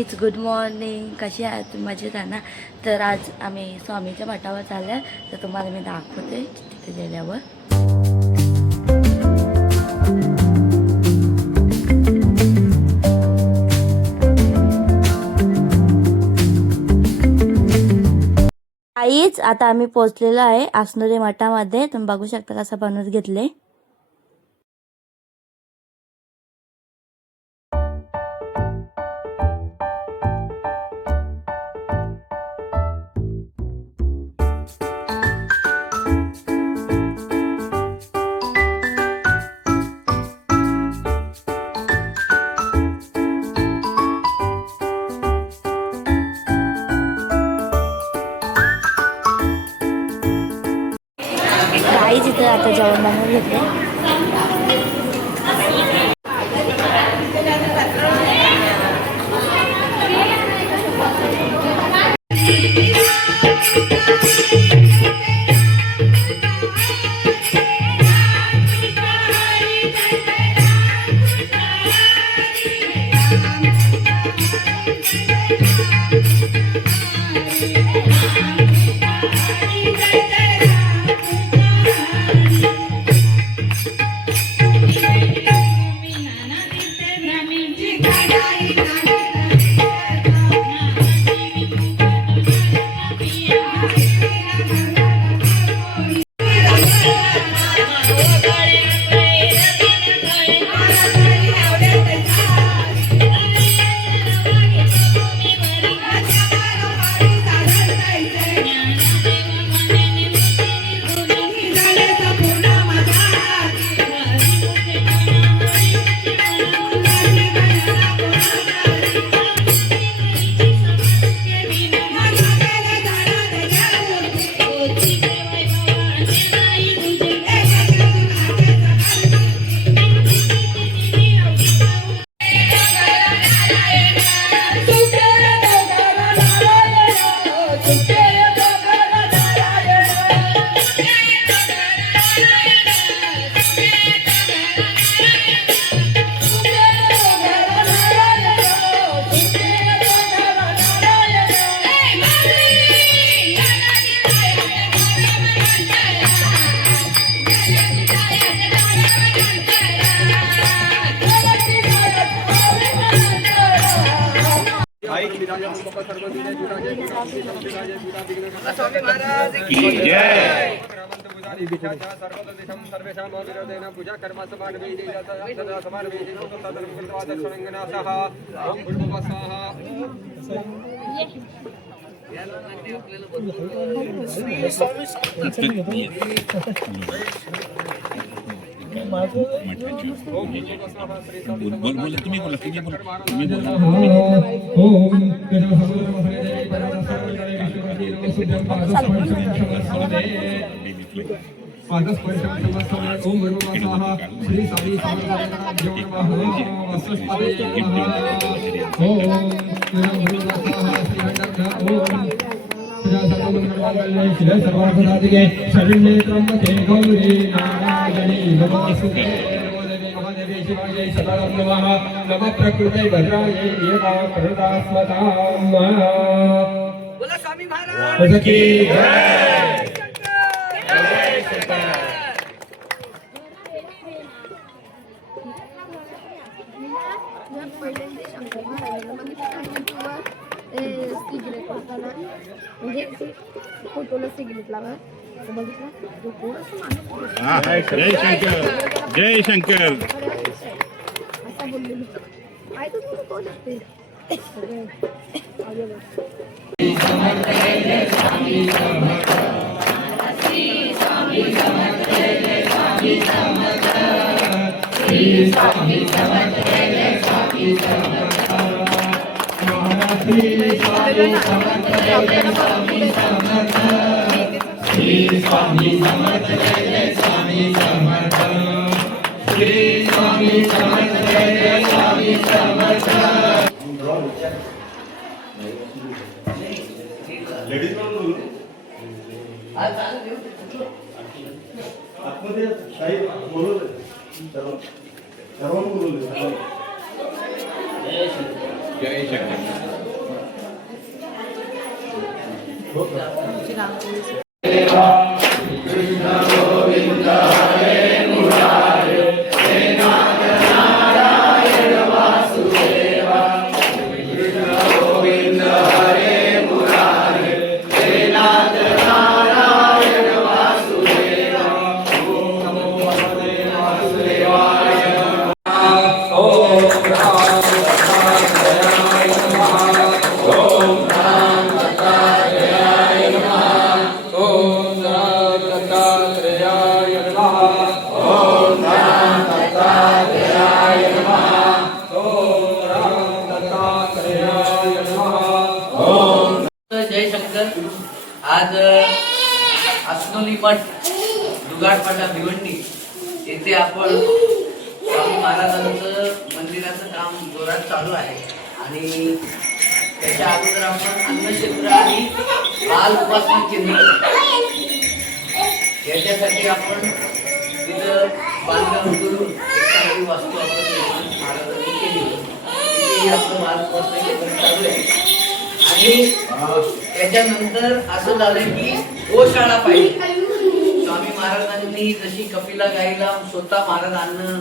Guys good morning. कशी आहात तुम्ही? मजेत आहे ना? तर आज आम्ही स्वामीच्या मठावर चाललो आहे, तर तुम्हाला मी दाखवते तिथे गेल्यावर. गाईज आता आम्ही पोहोचलेलो आहे आसनोली मठामध्ये. तुम्ही बघू शकता कसं बनवून घेतले. गाईज इथे आता जेवण बनवून घेतले. स्वामी महाराज की जय. सर्वेषां विरोधेन पूजा कर्म शरण्ये त्र्यंबके गौरी नारायणी नमोस्तुते नमोदेवी शिवाय सदानंद नमः नमः प्रकृते भद्रायै एवा प्रदास्मताम्. बोला स्वामी महाराज की जय. जय शंकर. फोटोला सिग्नेट लावा. जय शंकर. जय शंकर. असा बोललेली काय तर कोण असते. लेडीज आतमध्ये काही बोलवलं सर्वांना बोलवलं. जय शंकर. रांगोळी जय शंकर. आज अस्नोली मठ दुगाडपाटा भिवंडी येथे आपण स्वामी महाराजांचं मंदिराचं काम जोरात चालू आहे आणि त्याच्या अगोदर आपण अन्नक्षेत्र आणि बाल उपासना केंद्र याच्यासाठी आपण तिथं बांधकाम करून एक चांगली वास्तू आपण निर्माण महाराजांनी केली. तिथेही आपलं बाल उपासना केंद्र चालू आहे. आणि त्याच्यानंतर असं झालं की गोशाळा पाहिजे. स्वामी महाराजांनी जशी कपिला गाईला स्वतः महाराज अन्न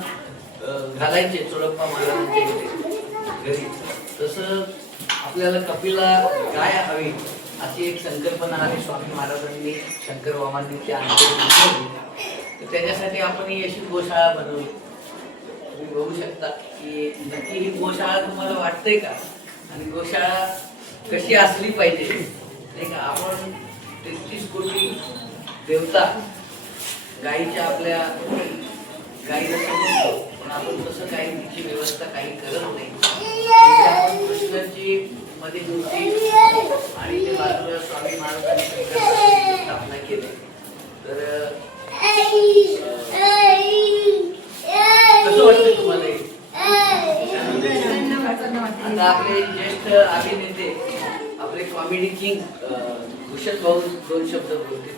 घालायचे चोळप्पा महाराजांच्या घरी, तसं आपल्याला कपिला गाय हवी अशी एक संकल्पना आली. स्वामी महाराजांनी शंकर बाबांनी त्या अनुभव. तर त्याच्यासाठी आपण ही अशी गोशाळा बनवली. तुम्ही बघू शकता की नक्की ही गोशाळा तुम्हाला वाटतंय का आणि गोशाळा कशी असली पाहिजे नाही का. आपण 33 कोटी देवता गाईच्या आपल्या गाईला समजतो, पण आपण तसं काही तिची व्यवस्था काही करत नाही. आपण कृष्णाची मध्ये मूर्ती आणि ते बाजूला स्वामी महाराजांनी स्थापना केली. तर कसं वाटतं तुम्हाला हे? आता आपले ज्येष्ठ अभिनेते आपले कॉमेडी किंग भूषण भाऊ 2 शब्द बोलतील.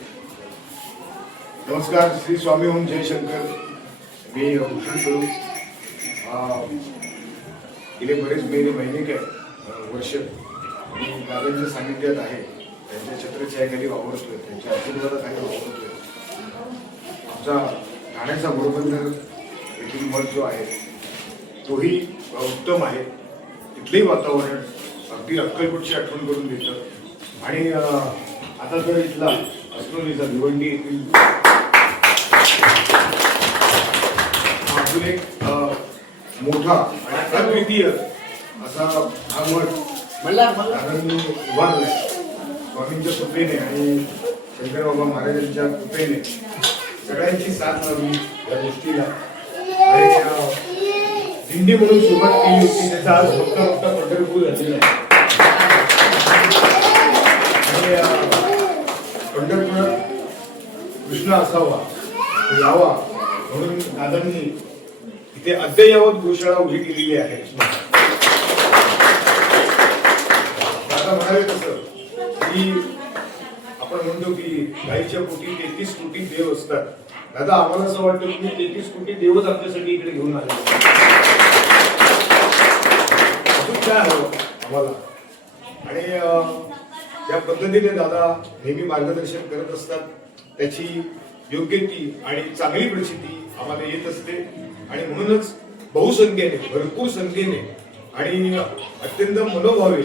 नमस्कार. श्री स्वामी ओम जय शंकर. मी भूषण स्वरूप. गेले बरेच महिने काय वर्ष मी दादांच्या सानिध्यात आहे. त्यांच्या छत्रछायाखाली वावरतोय, त्यांच्या आशीर्वादाखाली वावरतोय. आमचा ठाण्याचा घोडबंदर येथील मठ जो आहे तोही उत्तम आहे. तिथलंही वातावरण अगदी अक्कलकोटची आठवण करून देतं. आणि आता जर इथला अस्नोलीचा भिवंडी येथील अजून एक मोठा आणि अद्वितीय असा हा मठ दादांनी उभारलाय स्वामींच्या कृपेने आणि शंकरबाबा महाराजांच्या कृपेने. सगळ्यांची साथ लावली या गोष्टीला. आणि दिंडी म्हणून सुरुवात केली होती, त्याचा आज मोठा पंढरपूर झालेला आहे. आणि पंढरपुरात कृष्ण असावा यावा म्हणून दादांनी इथे अद्ययावत गोशाळा उभी केलेली आहे. दादा म्हणाले तसं की आपण म्हणतो की गाईच्या पोटी 33 कोटी देव असतात. दादा आम्हाला असं वाटतं की 33 कोटी देवच आमच्यासाठी इकडे घेऊन आले. अजून काय हवं आम्हाला. आणि त्या पद्धतीने दादा नेहमी मार्गदर्शन करत असतात. त्याची योग्य ती आणि चांगली प्रचिती आम्हाला येत असते. आणि म्हणूनच बहुसंख्येने भरपूर संख्येने आणि अत्यंत मनोभावे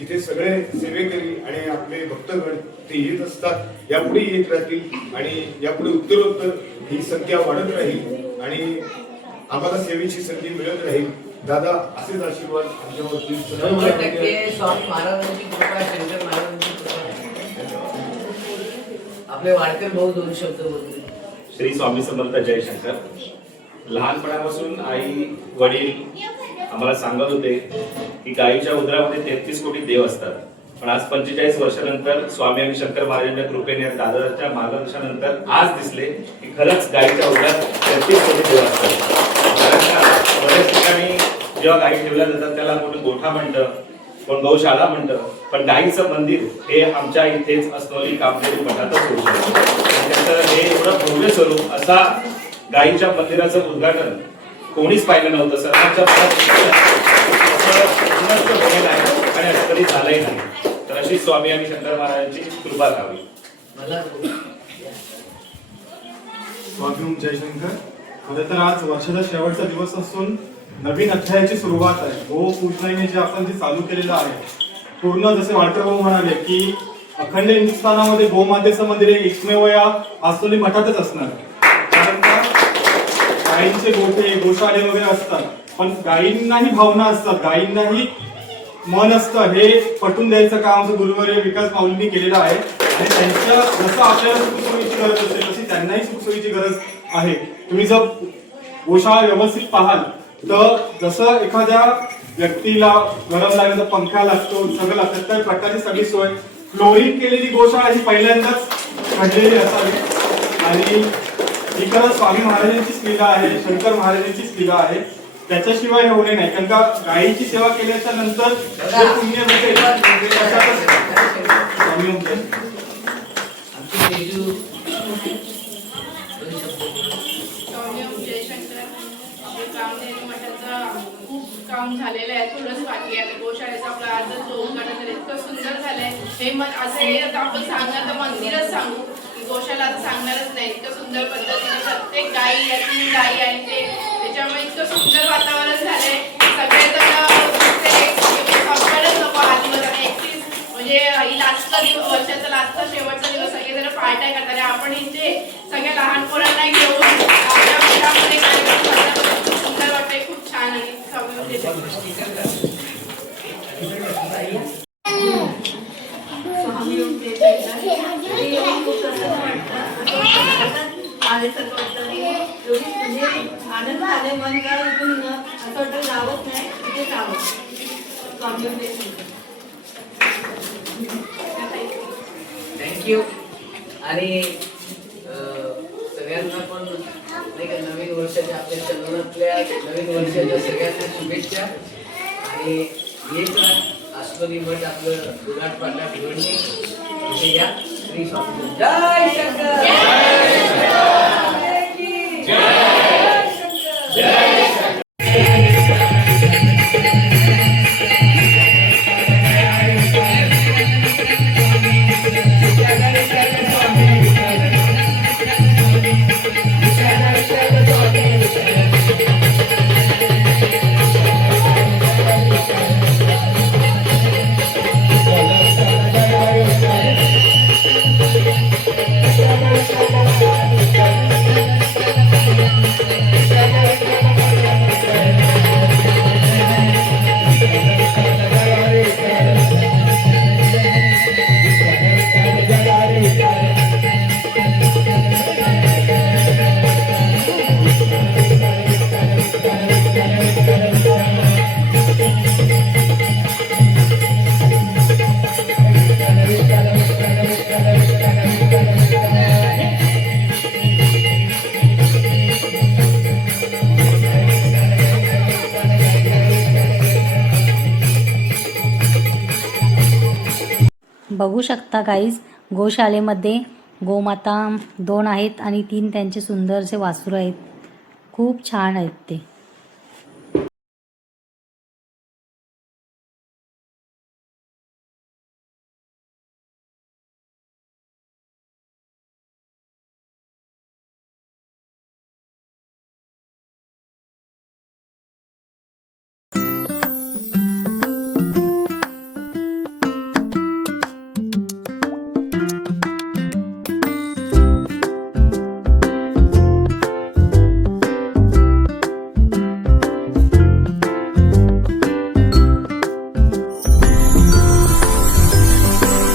इथे सगळे सेवेकरी आणि आपले भक्तगण ते येत असतात. यापुढे येत राहतील आणि यापुढे उत्तरोत्तर ही संख्या वाढत राहील आणि आम्हाला सेवेची संधी मिळत राहील. दादा असेच आशीर्वाद आमच्यावरती 100% स्वामी महाराजांची कृपा, शंकर महाराजांची कृपा. आपले वाडकर भाऊ 2 शब्द बोलतील. श्री स्वामी समर्थ जय शंकर. लहानपणापासून आई वडील आम्हाला सांगत होते की गायीच्या उदरामध्ये 33 कोटी देव असतात. पण आज 45 वर्षानंतर स्वामी आणि शंकर महाराजांच्या कृपेने दादाच्या मार्गदर्शनानंतर आज दिसले की खरंच गायीच्या उदरात 33 कोटी देव असतात. बऱ्याच ठिकाणी जेव्हा गायी ठेवल्या जातात त्याला कोणी गोठा म्हणतं, कोण गौशाळा म्हणतं, पण गायीचं मंदिर हे आमच्या इथेच अस्नोली कामदेवी मठातच होऊ शकतं. त्याचं हे एवढं भव्य स्वरूप असा गायीच्या मंदिराचं उद्घाटन कोणीच पाहिलं नव्हतं. सर्वांच्या झालेलं आहे आणि असं कधी झालंही नाही. तर अशी स्वामी आणि शंकर महाराजांची कृपा राहावी. मला स्वामी जयशंकर. खरं तर आज वर्षाचा शेवटचा दिवस असून नवीन अध्यायाची सुरुवात आहे. गो पूजनाने जे आपण जे चालू केलेलं आहे, पूर्ण जसे वाडकर भाऊ म्हणाले की अखंड हिंदुस्थानामध्ये गोमातेचं मंदिर हे एकमेव या आसोली मठातच असणार. कारण का गायींचे गोठे गोशाळे वगैरे असतात, पण गायींनाही भावना असतात, गायींनाही मन असतं. हे पटवून द्यायचं काम आमचं गुरुवर्य विकास माऊलींनी केलेलं आहे. आणि त्यांच्या जसं आपल्याला सुखसोयीची गरज असते तशी त्यांनाही सुखसोयीची गरज आहे. तुम्ही जर गोशाळा व्यवस्थित पाहाल तर जसं एखाद्या व्यक्तीला गरम लागलं तर पंखा लागतो, सगळं लागतं, त्या प्रकारची सगळी सोय फ्लोरिंग केलेली गोशाळा ही पहिल्यांदाच घडलेली असावी. आणि ही खरं स्वामी महाराजांचीच लीला आहे, शंकर महाराजांचीच लीला आहे. त्याच्याशिवाय हे होणे नाही. कारण का गायीची सेवा केल्याच्या नंतर जे पुण्य मिळते स्वामी म्हणते. आमची तेजू स्वामी जयशंकर. आपलं कामधेनू मठाचं खूप काम झालेलं आहे, थोडंच बाकी आहे. गोशाळेचं आपलं आजच उद्घाटन झालं, इतकं सुंदर झालंय. हे मग असं हे आता आपण सांगणार तर मंदिरच सांगू की गोशाळा आता सांगणारच नाही. इतकं सुंदर पद्धतीने प्रत्येक गायी या 3 गायी आहेत ते, त्याच्यामुळे इतकं सुंदर वातावरण झालंय. सगळेजण संपायलाच नको हा दिवस. आणि 31 म्हणजे ही लास्टचा दिवस, वर्षाचा लास्टचा शेवटचा दिवस, सगळेजण पार्ट्या करतात. आपण इथे सगळ्या लहान पोरांना घेऊन आपल्या मठामध्ये कार्यक्रम करतात. खूप सुंदर वाटतंय, खूप छान. आणि आनंद झाले, मन काय असं वाटतं जावंच नाही, तिथे जावं. थँक्यू. आणि सगळ्यांना पण नाही का नवीन वर्षाच्या आपल्या चंदनातल्या नवीन वर्षाच्या सगळ्यांना शुभेच्छा. आणि येत राहा आश्वनी मठ आपलं दुराट पाटा भिवंडी इथे या. श्री स्वामी जय शंकर. बघू शकता गाईज, गोशाळेमध्ये गोमाता 2 आहेत आणि 3 त्यांचे सुंदरसे वासुरं आहेत. खूप छान आहेत ते.